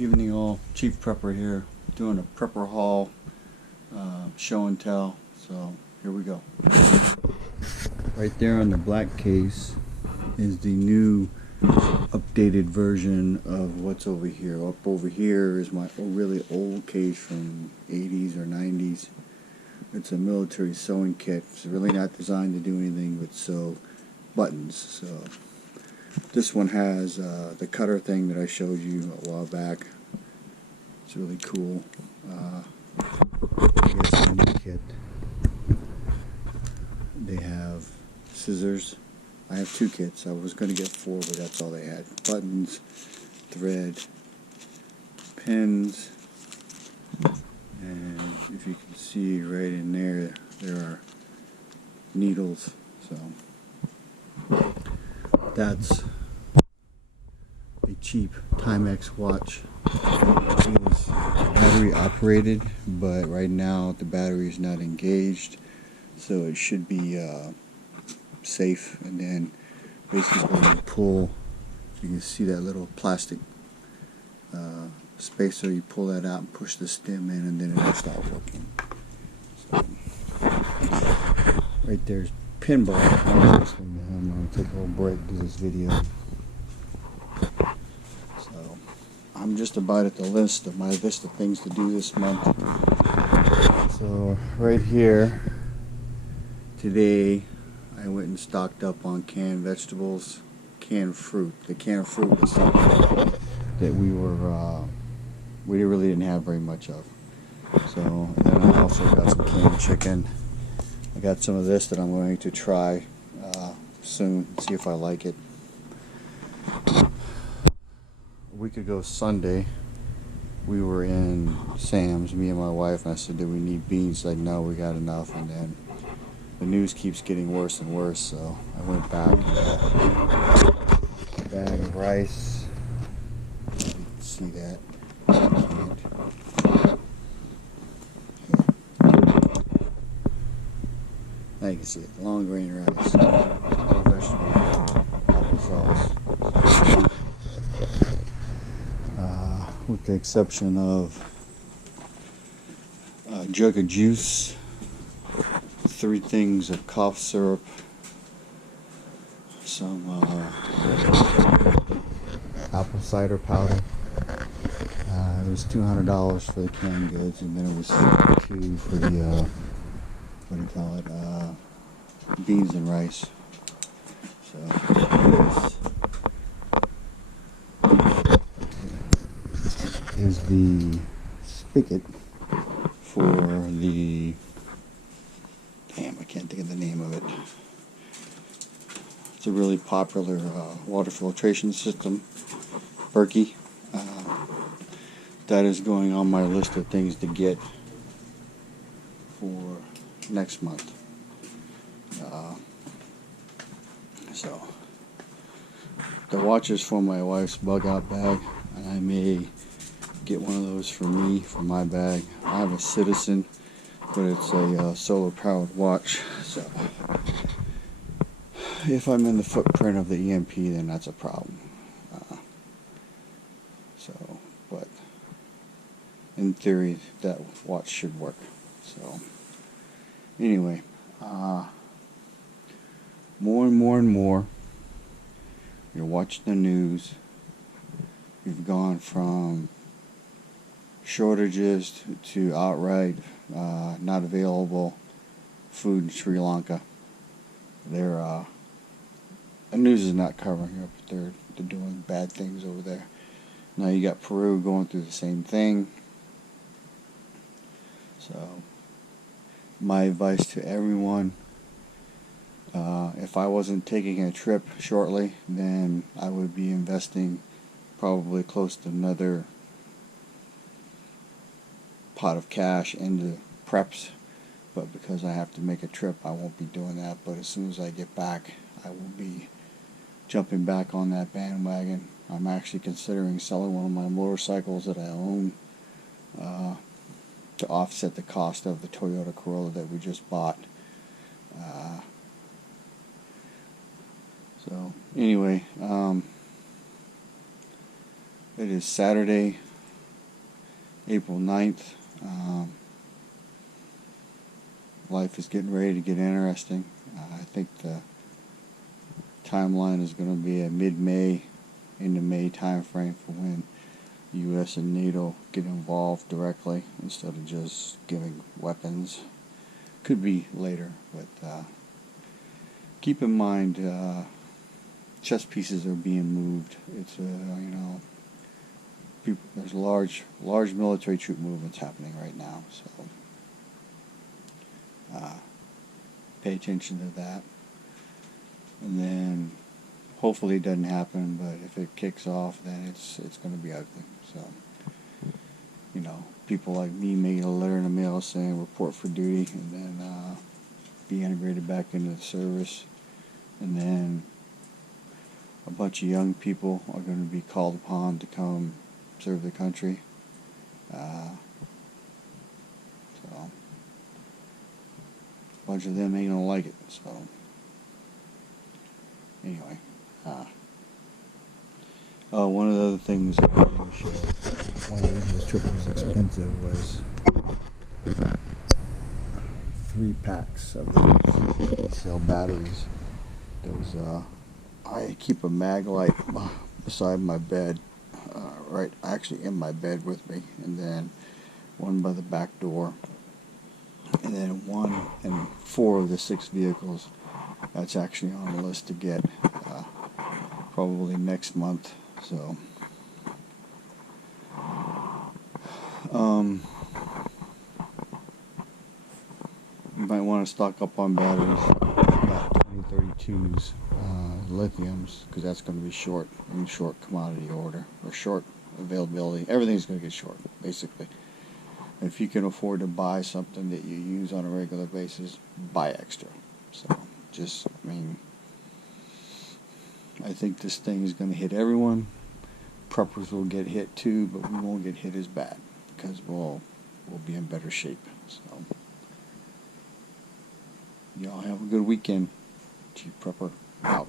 Evening all, Chief Prepper here, doing a prepper haul, show and tell, so here we go. Right there on the black case is the new updated version of what's over here. Up over here is my really old case from 80s or 90s. It's a military sewing kit. It's really not designed to do anything but sew buttons. So this one has the cutter thing that I showed you a while back. It's really cool. Here's the new kit. They have scissors. I have two kits. I was going to get four, but that's all they had. Buttons, thread, pins, and if you can see right in there, there are needles. So that's a cheap Timex watch. It is battery operated, but right now the battery is not engaged, so it should be safe. And then basically you pull, you can see that little plastic spacer, you pull that out and push the stem in, and then it'll start working. So right there's pinball. I'm going to take a little break to this video. So I'm just about at the list of my list of things to do this month. So right here today I went and stocked up on canned vegetables, canned fruit. The canned fruit was something that we really didn't have very much of. So, and then I also got some canned chicken. I got some of this that I'm going to try soon, see if I like it. A week ago Sunday, we were in Sam's, me and my wife, and I said, do we need beans? Like, no, we got enough. And then the news keeps getting worse and worse, so I went back and got a bag of rice. You can see that. Now you can see it, long grain rice, vegetable, applesauce. With the exception of a jug of juice, 3 things of cough syrup, some apple cider powder. It was $200 for the canned goods, and then it was $2 for the what do you call it? Beans and rice. So this is the spigot for the, I can't think of the name of it. It's a really popular water filtration system, berky. That is going on my list of things to get for next month. So the watch is for my wife's bug out bag, and I may get one of those for me, for my bag. I have a Citizen, but it's a solar powered watch, so if I'm in the footprint of the EMP, then that's a problem. But in theory that watch should work. So anyway, more and more you're watching the news. You've gone from shortages to outright not available food in Sri Lanka. The news is not covering up. They're doing bad things over there. Now you got Peru going through the same thing. So my advice to everyone, if I wasn't taking a trip shortly, then I would be investing probably close to another pot of cash into preps. But because I have to make a trip, I won't be doing that. But as soon as I get back, I will be jumping back on that bandwagon. I'm actually considering selling one of my motorcycles that I own to offset the cost of the Toyota Corolla that we just bought. So anyway, it is Saturday, April 9th. Life is getting ready to get interesting. I think the timeline is going to be a mid-May into May time frame for when U.S. and NATO get involved directly instead of just giving weapons. Could be later, but keep in mind chess pieces are being moved. It's there's large military troop movements happening right now, so pay attention to that. And then hopefully it doesn't happen, but if it kicks off, then it's going to be ugly. So, people like me may get a letter in the mail saying report for duty, and then be integrated back into the service, and then a bunch of young people are going to be called upon to come serve the country. So a bunch of them ain't gonna like it. So anyway, one of the other things I didn't show, one of the reasons this trip was expensive was 3 packs of the cell batteries. I keep a mag light beside my bed, right actually in my bed with me, and then one by the back door, and then 1 and 4 of the 6 vehicles. That's actually on the list to get probably next month. So you might want to stock up on batteries, about 2032s, lithiums, because that's going to be short commodity order, or short availability. Everything's going to get short, basically. If you can afford to buy something that you use on a regular basis, buy extra. So I think this thing is going to hit everyone. Preppers will get hit too, but we won't get hit as bad because we'll be in better shape. So y'all have a good weekend. Chief Prepper out.